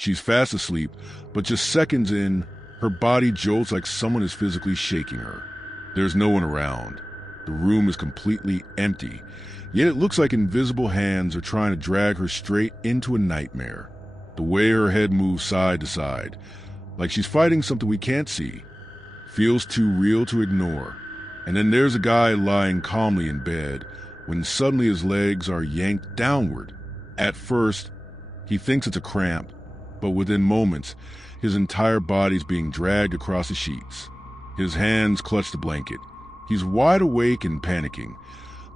She's fast asleep, but just seconds in, her body jolts like someone is physically shaking her. There's no one around. The room is completely empty, yet it looks like invisible hands are trying to drag her straight into a nightmare. The way her head moves side to side, like she's fighting something we can't see, feels too real to ignore. And then there's a guy lying calmly in bed when suddenly his legs are yanked downward. At first, he thinks it's a cramp, but within moments, his entire body's being dragged across the sheets. His hands clutch the blanket. He's wide awake and panicking,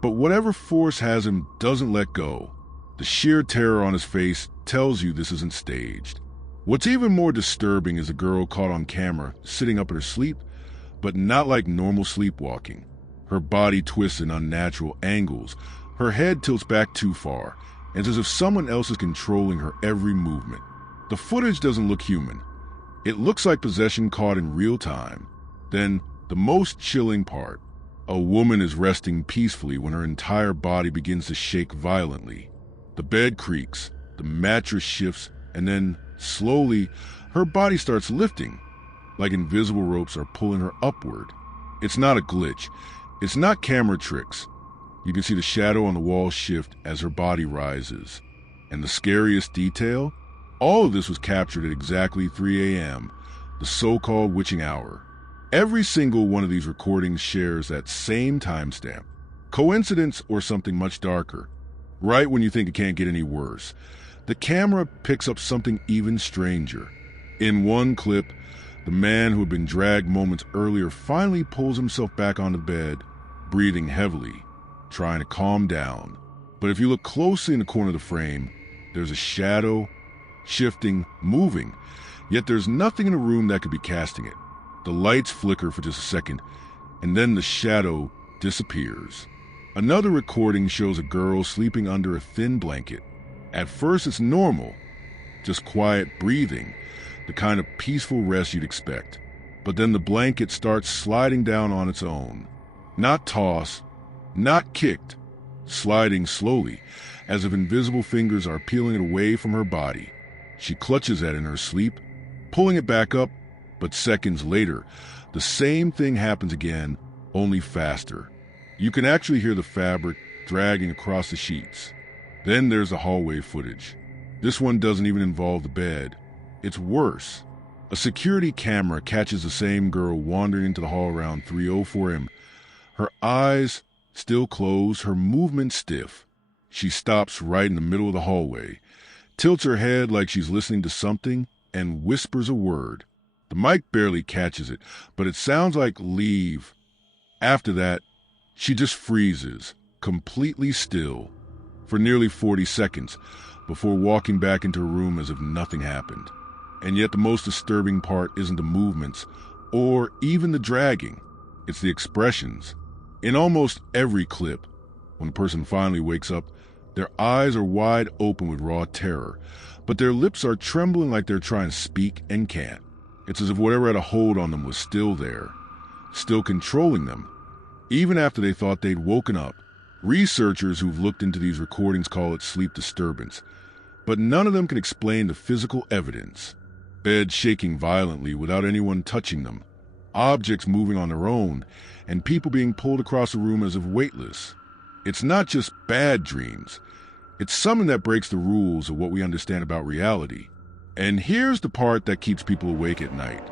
but whatever force has him doesn't let go. The sheer terror on his face tells you this isn't staged. What's even more disturbing is a girl caught on camera sitting up in her sleep, but not like normal sleepwalking. Her body twists in unnatural angles. Her head tilts back too far, and it's as if someone else is controlling her every movement. The footage doesn't look human. It looks like possession caught in real time. Then, the most chilling part, a woman is resting peacefully when her entire body begins to shake violently. The bed creaks, the mattress shifts, and then, slowly, her body starts lifting, like invisible ropes are pulling her upward. It's not a glitch. It's not camera tricks. You can see the shadow on the wall shift as her body rises. And the scariest detail? All of this was captured at exactly 3 a.m., the so-called witching hour. Every single one of these recordings shares that same timestamp. Coincidence or something much darker? Right when you think it can't get any worse, the camera picks up something even stranger. In one clip, the man who had been dragged moments earlier finally pulls himself back on the bed, breathing heavily, trying to calm down. But if you look closely in the corner of the frame, there's a shadow, shifting, moving, yet there's nothing in the room that could be casting it. The lights flicker for just a second, and then the shadow disappears. Another recording shows a girl sleeping under a thin blanket. At first it's normal, just quiet breathing, the kind of peaceful rest you'd expect. But then the blanket starts sliding down on its own. Not tossed, not kicked, sliding slowly, as if invisible fingers are peeling it away from her body. She clutches at it in her sleep, pulling it back up, but seconds later, the same thing happens again, only faster. You can actually hear the fabric dragging across the sheets. Then there's the hallway footage. This one doesn't even involve the bed. It's worse. A security camera catches the same girl wandering into the hall around 3:04 a.m. Her eyes still closed, her movement stiff. She stops right in the middle of the hallway, tilts her head like she's listening to something, and whispers a word. The mic barely catches it, but it sounds like leave. After that, she just freezes, completely still, for nearly 40 seconds, before walking back into her room as if nothing happened. And yet the most disturbing part isn't the movements, or even the dragging. It's the expressions. In almost every clip, when a person finally wakes up, their eyes are wide open with raw terror, but their lips are trembling like they're trying to speak and can't. It's as if whatever had a hold on them was still there, still controlling them, even after they thought they'd woken up. Researchers who've looked into these recordings call it sleep disturbance, but none of them can explain the physical evidence. Beds shaking violently without anyone touching them, objects moving on their own, and people being pulled across the room as if weightless. It's not just bad dreams. It's something that breaks the rules of what we understand about reality. And here's the part that keeps people awake at night.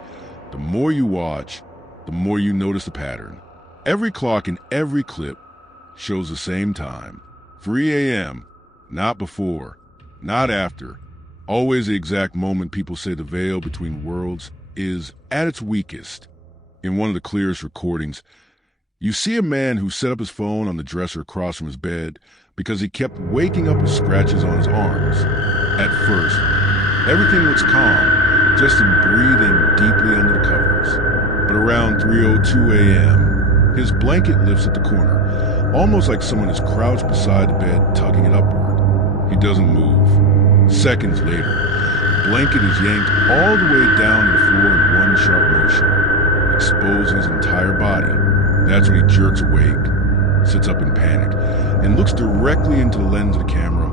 The more you watch, the more you notice the pattern. Every clock in every clip shows the same time. 3 a.m., not before, not after. Always the exact moment people say the veil between worlds is at its weakest. In one of the clearest recordings, you see a man who set up his phone on the dresser across from his bed because he kept waking up with scratches on his arms. At first, everything looks calm, just him breathing deeply under the covers. But around 3:02 a.m., his blanket lifts at the corner, almost like someone is crouched beside the bed, tugging it upward. He doesn't move. Seconds later, the blanket is yanked all the way down to the floor in one sharp motion, exposing his entire body. That's when he jerks awake, sits up in panic, and looks directly into the lens of the camera,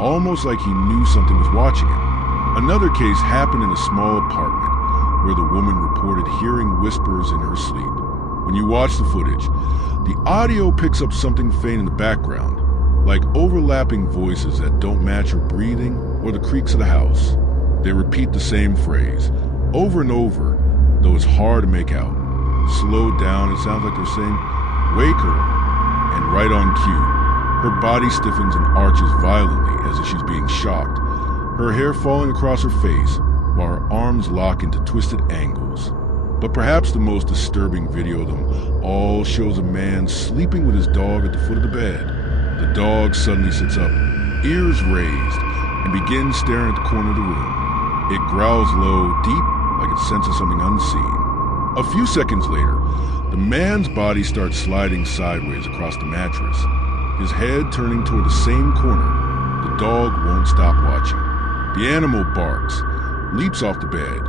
almost like he knew something was watching him. Another case happened in a small apartment where the woman reported hearing whispers in her sleep. When you watch the footage, the audio picks up something faint in the background, like overlapping voices that don't match her breathing or the creaks of the house. They repeat the same phrase, over and over, though it's hard to make out. Slowed down, it sounds like they're saying, "Wake her," and right on cue, her body stiffens and arches violently as if she's being shocked, her hair falling across her face while her arms lock into twisted angles. But perhaps the most disturbing video of them all shows a man sleeping with his dog at the foot of the bed. The dog suddenly sits up, ears raised, and begins staring at the corner of the room. It growls low, deep, like it senses something unseen. A few seconds later, the man's body starts sliding sideways across the mattress, his head turning toward the same corner. The dog won't stop watching. The animal barks, leaps off the bed,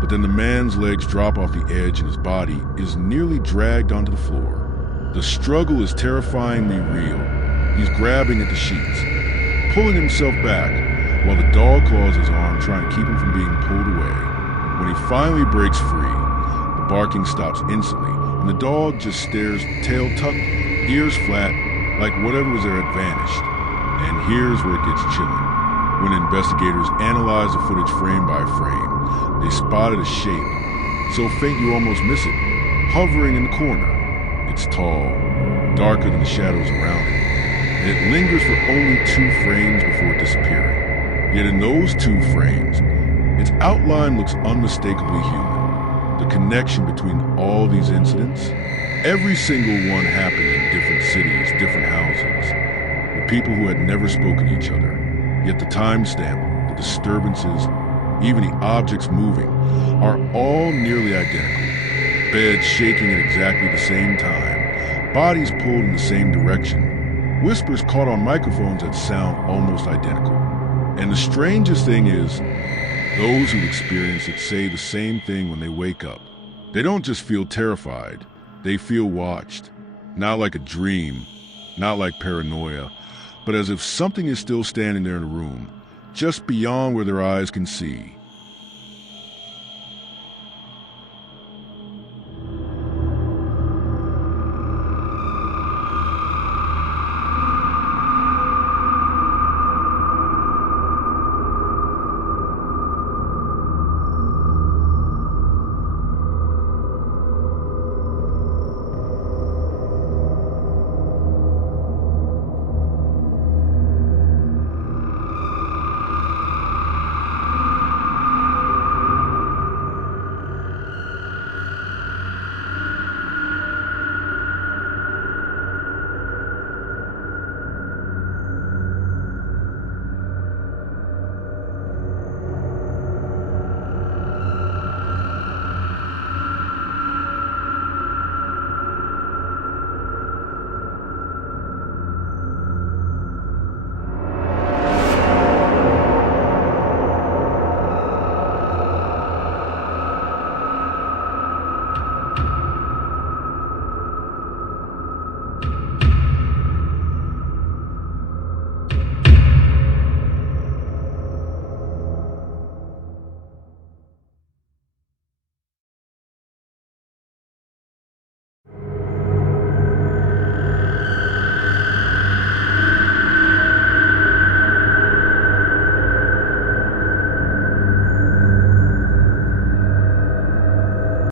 but then the man's legs drop off the edge and his body is nearly dragged onto the floor. The struggle is terrifyingly real. He's grabbing at the sheets, pulling himself back, while the dog claws his arm, trying to keep him from being pulled away. When he finally breaks free, the barking stops instantly, and the dog just stares, tail tucked, ears flat, like whatever was there had vanished. And here's where it gets chilling. When investigators analyzed the footage frame by frame, they spotted a shape, so faint you almost miss it, hovering in the corner. It's tall, darker than the shadows around it, and it lingers for only 2 frames before disappearing. Yet in those 2 frames, its outline looks unmistakably human. The connection between all these incidents, every single one happened in different cities, different houses, with people who had never spoken to each other. Yet the timestamp, the disturbances, even the objects moving, are all nearly identical. Beds shaking at exactly the same time, bodies pulled in the same direction, whispers caught on microphones that sound almost identical. And the strangest thing is, those who've experienced it say the same thing when they wake up. They don't just feel terrified, they feel watched. Not like a dream, not like paranoia, but as if something is still standing there in the room, just beyond where their eyes can see.